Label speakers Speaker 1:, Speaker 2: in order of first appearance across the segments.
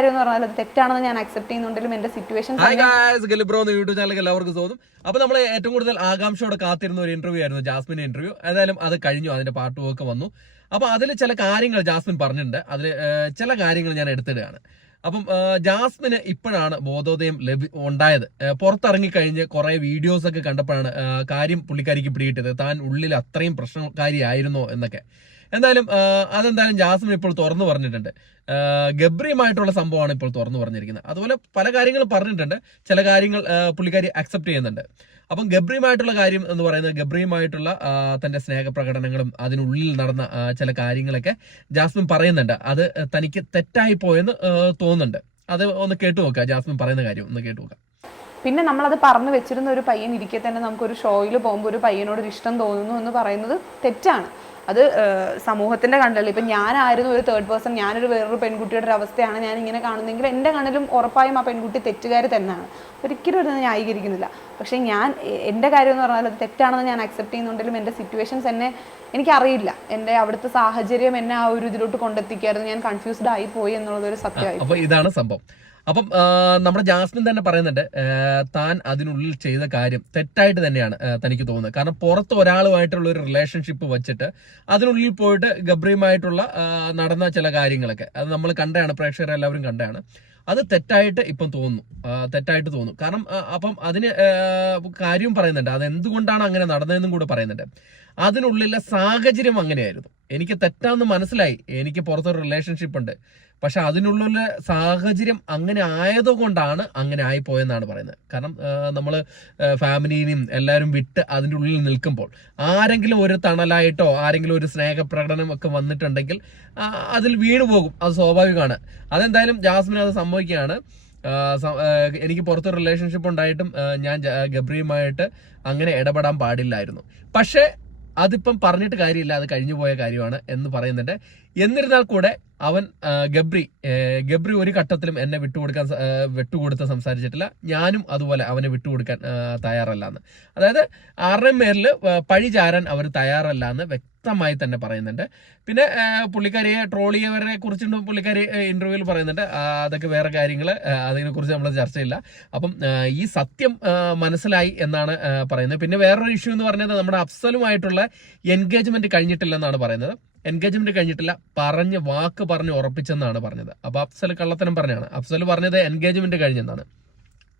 Speaker 1: കാര്യം എന്ന് പറഞ്ഞാൽ അത് തെറ്റാണെന്ന് ഞാൻ അക്സെപ്റ്റ് ചെയ്യുന്നുണ്ടെങ്കിലും എന്റെ സിറ്റുവേഷൻ
Speaker 2: യൂട്യൂബ് ചാനലിലേക്ക് എല്ലാവർക്കും സ്വാഗതം. അപ്പൊ നമ്മൾ ഏറ്റവും കൂടുതൽ ആകാംക്ഷയോടെ കാത്തിരുന്ന ഒരു ഇന്റർവ്യൂ ആയിരുന്നു ജാസ്മിന്റെ ഇന്റർവ്യൂ ഏതായാലും അത് കഴിഞ്ഞു അതിന്റെ പാർട്ട് ഒക്കെ വന്നു. അപ്പൊ അതിൽ ചില കാര്യങ്ങൾ ജാസ്മിൻ പറഞ്ഞിട്ടുണ്ട്. അതിൽ ചില കാര്യങ്ങൾ ഞാൻ എടുത്തിടുകയാണ്. അപ്പം ജാസ്മിന് ഇപ്പോഴാണ് ബോധോദയം ലഭി ഉണ്ടായത്. പുറത്തിറങ്ങിക്കഴിഞ്ഞ് പുറത്തിറങ്ങി കഴിഞ്ഞ് കുറെ വീഡിയോസ് ഒക്കെ കണ്ടപ്പോഴാണ് കാര്യം പുള്ളിക്കാരിക്ക് പിടികിട്ടിയത്. താൻ ഉള്ളിൽ അത്രയും പ്രശ്നക്കാരിയായിരുന്നോ എന്നൊക്കെ. എന്തായാലും അതെന്തായാലും ജാസ്മിൻ ഇപ്പോൾ തുറന്നു പറഞ്ഞിട്ടുണ്ട്. ഗബ്രിയുമായിട്ടുള്ള സംഭവമാണ് ഇപ്പോൾ തുറന്നു പറഞ്ഞിരിക്കുന്നത്. അതുപോലെ പല കാര്യങ്ങളും പറഞ്ഞിട്ടുണ്ട്. ചില കാര്യങ്ങൾ പുള്ളിക്കാരി അക്സെപ്റ്റ് ചെയ്യുന്നുണ്ട്. അപ്പം ഗബ്രിയുമായിട്ടുള്ള കാര്യം എന്ന് പറയുന്നത് ഗബ്രിയുമായിട്ടുള്ള തന്റെ സ്നേഹപ്രകടനങ്ങളും അതിനുള്ളിൽ നടന്ന ചില കാര്യങ്ങളൊക്കെ ജാസ്മിൻ പറയുന്നുണ്ട്. അത് തനിക്ക് തെറ്റായി പോയെന്ന് തോന്നുന്നുണ്ട്. അത് ഒന്ന് കേട്ടു നോക്കുക ജാസ്മിൻ പറയുന്ന കാര്യം ഒന്ന് കേട്ടു നോക്കുക
Speaker 1: പിന്നെ നമ്മളത് പറഞ്ഞു വെച്ചിരുന്ന ഒരു പയ്യൻ ഇരിക്കെ തന്നെ നമുക്കൊരു ഷോയിൽ പോകുമ്പോൾ ഒരു പയ്യനോട് ഒരു ഇഷ്ടം തോന്നുന്നു എന്ന് പറയുന്നത് തെറ്റാണ്. അത് സമൂഹത്തിന്റെ സമൂഹത്തിന്റെ കണ്ടല്ലോ? ഇപ്പം ഞാനായിരുന്നു ഒരു തേർഡ് പേഴ്സൺ ഞാനൊരു വേറൊരു പെൺകുട്ടിയുടെ ഒരു അവസ്ഥയാണ് ഞാൻ ഇങ്ങനെ കാണുന്നെങ്കിൽ എന്റെ കണ്ണിലും ഉറപ്പായും ആ പെൺകുട്ടി തെറ്റുകാരി തന്നെയാണ്. ഒരിക്കലും ഒരു ന്യായീകരിക്കുന്നില്ല. പക്ഷേ ഞാൻ എന്റെ കാര്യം എന്ന് പറഞ്ഞാൽ അത് തെറ്റാണെന്ന് ഞാൻ അക്സെപ്റ്റ് ചെയ്യുന്നുണ്ടെങ്കിലും എന്റെ സിറ്റുവേഷൻസ് എന്നെ എനിക്കറിയില്ല. എന്റെ അവിടുത്തെ സാഹചര്യം എന്നെ ആ ഒരു ഇതിലോട്ട് കൊണ്ടെത്തിക്കായിരുന്നു. ഞാൻ കൺഫ്യൂസ്ഡ് ആയി പോയി എന്നുള്ളതൊരു സത്യമായി
Speaker 2: അപ്പൊ ഇതാണ് സംഭവം. അപ്പം നമ്മുടെ ജാസ്മിൻ തന്നെ പറയുന്നുണ്ട് താൻ അതിനുള്ളിൽ ചെയ്ത കാര്യം തെറ്റായിട്ട് തന്നെയാണ് തനിക്ക് തോന്നുന്നത്. കാരണം പുറത്ത് ഒരാളുമായിട്ടുള്ള ഒരു റിലേഷൻഷിപ്പ് വെച്ചിട്ട് അതിനുള്ളിൽ പോയിട്ട് ഗബ്രിയുമായിട്ടുള്ള നടന്ന ചില കാര്യങ്ങളൊക്കെ. അത് നമ്മൾ കണ്ടാണ് പ്രേക്ഷകരെല്ലാവരും കണ്ടാണ് അത് തെറ്റായിട്ട് ഇപ്പം തോന്നുന്നു. തെറ്റായിട്ട് തോന്നുന്നു. കാരണം അപ്പം അതിന് കാര്യം പറയുന്നുണ്ട്. അത് എന്തുകൊണ്ടാണ് അങ്ങനെ നടന്നതെന്നും കൂടെ പറയുന്നുണ്ട്. അതിനുള്ളിലെ സാഹചര്യം അങ്ങനെയായിരുന്നു. എനിക്ക് തെറ്റാന്ന് മനസ്സിലായി. എനിക്ക് പുറത്തൊരു റിലേഷൻഷിപ്പ് ഉണ്ട്. പക്ഷെ അതിനുള്ള സാഹചര്യം അങ്ങനെ ആയതുകൊണ്ടാണ് അങ്ങനെ ആയിപ്പോയെന്നാണ് പറയുന്നത്. കാരണം നമ്മൾ ഫാമിലിനെയും എല്ലാവരും വിട്ട് അതിന്റെ ഉള്ളിൽ നിൽക്കുമ്പോൾ ആരെങ്കിലും ഒരു തണലായിട്ടോ ആരെങ്കിലും ഒരു സ്നേഹപ്രകടനം ഒക്കെ വന്നിട്ടുണ്ടെങ്കിൽ അതിൽ വീണു പോകും. അത് സ്വാഭാവികമാണ്. അതെന്തായാലും ജാസ്മിൻ അത് സംഭവിക്കുകയാണ്. എനിക്ക് പുറത്ത് റിലേഷൻഷിപ്പ് ഉണ്ടായിട്ടും ഞാൻ ഗബ്രിയുമായിട്ട് അങ്ങനെ ഇടപെടാൻ പാടില്ലായിരുന്നു. പക്ഷേ അതിപ്പം പറഞ്ഞിട്ട് കാര്യമില്ല അത് കഴിഞ്ഞു പോയ കാര്യമാണ് എന്ന് പറയുന്നുണ്ട്. എന്നിരുന്നാൽ കൂടെ അവൻ ഗബ്രി ഗബ്രി ഒരു ഘട്ടത്തിലും എന്നെ വിട്ടുകൊടുക്കാൻ വിട്ടുകൊടുത്ത് സംസാരിച്ചിട്ടില്ല. ഞാനും അതുപോലെ അവനെ വിട്ടുകൊടുക്കാൻ തയ്യാറല്ല എന്ന് അതായത് ആരുടെയും പേരിൽ പഴി ചാരാൻ അവർ തയ്യാറല്ല എന്ന് വ്യക്തമായി തന്നെ പറയുന്നുണ്ട്. പിന്നെ പുള്ളിക്കാരിയെ ട്രോൾ ചെയ്യവരെ കുറിച്ചും പുള്ളിക്കാരി ഇന്റർവ്യൂവിൽ പറയുന്നുണ്ട്. അതൊക്കെ വേറെ കാര്യങ്ങൾ അതിനെക്കുറിച്ച് നമ്മൾ ചർച്ചയില്ല. അപ്പം ഈ സത്യം മനസ്സിലായി എന്നാണ് പറയുന്നത്. പിന്നെ വേറൊരു ഇഷ്യൂ എന്ന് പറഞ്ഞത് നമ്മുടെ അഫ്സലുമായിട്ടുള്ള എൻഗേജ്മെന്റ് കഴിഞ്ഞിട്ടില്ലെന്നാണ് പറയുന്നത്. എൻഗേജ്മെന്റ് കഴിഞ്ഞിട്ടില്ല. പറഞ്ഞ് വാക്ക് പറഞ്ഞ് ഉറപ്പിച്ചെന്നാണ് പറഞ്ഞത്. അപ്പൊ അഫ്സൽ കള്ളത്തനം പറഞ്ഞാണ് അഫ്സൽ പറഞ്ഞത് എൻഗേജ്മെന്റ് കഴിഞ്ഞെന്നാണ്.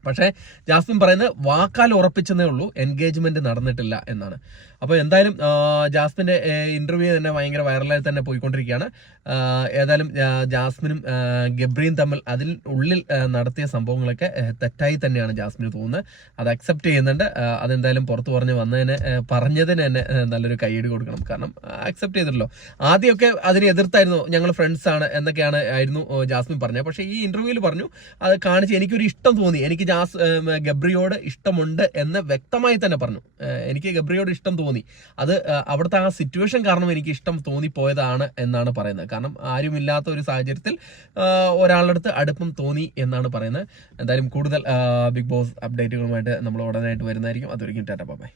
Speaker 2: പക്ഷേ ജാസ്മിൻ പറയുന്നത് വാക്കാൽ ഉറപ്പിച്ചെന്നേ ഉള്ളൂ എൻഗേജ്മെന്റ് നടന്നിട്ടില്ല എന്നാണ്. അപ്പോൾ എന്തായാലും ജാസ്മിന്റെ ഇന്റർവ്യൂ തന്നെ ഭയങ്കര വൈറലായി തന്നെ പോയിക്കൊണ്ടിരിക്കുകയാണ്. ഏതായാലും ജാസ്മിനും ഗബ്രിയും തമ്മിൽ അതിൽ ഉള്ളിൽ നടത്തിയ സംഭവങ്ങളൊക്കെ തെറ്റായി തന്നെയാണ് ജാസ്മിന് തോന്നുന്നത്. അത് അക്സെപ്റ്റ് ചെയ്യുന്നുണ്ട്. അതെന്തായാലും പുറത്തു പറഞ്ഞ് വന്നതിന് പറഞ്ഞതിന് തന്നെ നല്ലൊരു കൈയ്യടി കൊടുക്കണം. കാരണം അക്സെപ്റ്റ് ചെയ്തിട്ടല്ലോ. ആദ്യമൊക്കെ അതിനെ എതിർത്തായിരുന്നു ഞങ്ങൾ ഫ്രണ്ട്സ് ആണ് എന്നൊക്കെയാണ് ആയിരുന്നു ജാസ്മിൻ പറഞ്ഞത്. പക്ഷേ ഈ ഇന്റർവ്യൂവിൽ പറഞ്ഞു അത് കാണിച്ച് എനിക്കൊരു ഇഷ്ടം തോന്നി. എനിക്ക് ജാസ് ഗബ്രിയോട് ഇഷ്ടമുണ്ട് എന്ന് വ്യക്തമായി തന്നെ പറഞ്ഞു. എനിക്ക് ഗബ്രിയോട് ഇഷ്ടം തോന്നി. അത് അവിടുത്തെ ആ സിറ്റുവേഷൻ കാരണം എനിക്ക് ഇഷ്ടം തോന്നിപ്പോയതാണ് എന്നാണ് പറയുന്നത്. കാരണം ആരുമില്ലാത്ത ഒരു സാഹചര്യത്തിൽ ഒരാളുടെ അടുത്ത് അടുപ്പം തോന്നി എന്നാണ് പറയുന്നത്. എന്തായാലും കൂടുതൽ ബിഗ് ബോസ് അപ്ഡേറ്റുകളുമായിട്ട് നമ്മൾ ഉടനായിട്ട് വരുന്നതായിരിക്കും. അതൊരിക്കും ടാറ്റ ബൈ.